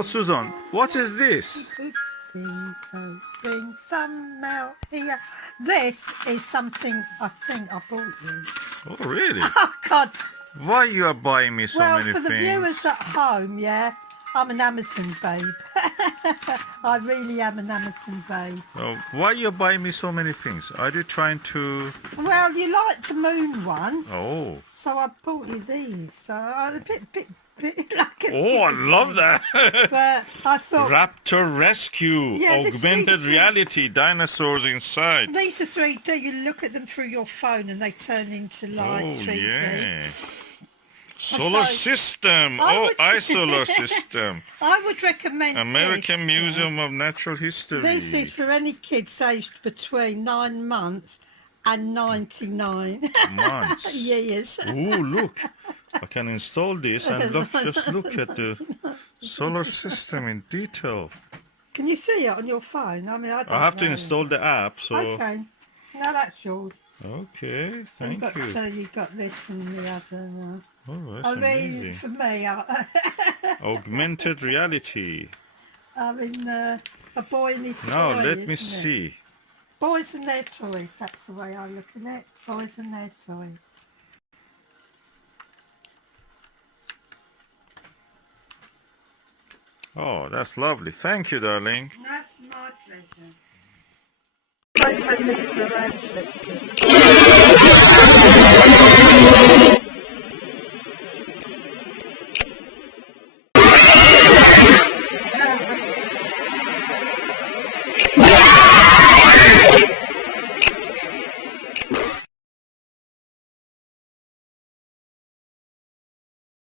Oh, Susan, what is this? So bring some out here. This is something I think I bought you. Oh, really? Oh, God. Why you are buying me so Well, many for the things? viewers at home, yeah, I'm an Amazon babe. I really am an Amazon babe. Oh, why you buying me so many things? Are you trying to... Well, you like the moon one, Oh. so I bought you these. So a bit like a Oh, I love that. But I thought... Raptor Rescue. Yeah, Augmented these reality. Dinosaurs inside. These are 3D. You look at them through your phone and they turn into like 3D. Yeah. Solar So, system. I would- iSolar system. I would recommend American this. Museum of Natural History. This is for any kids aged between 9 months and 99 Months. years. Oh, look. I can install this and just look at the solar system in detail. Can you see it on your phone? I mean, I don't I have to know. install the app, so... Okay. No, that's yours. Okay, thank So you. So you got this and the other. Oh, that's I mean, amazing. for me, Augmented reality. I mean, a boy and his Now, toy, let me isn't it? see. Boys and their toys, that's the way I look at it. Boys and their toys. Oh, that's lovely. thank you, darling. That's my pleasure.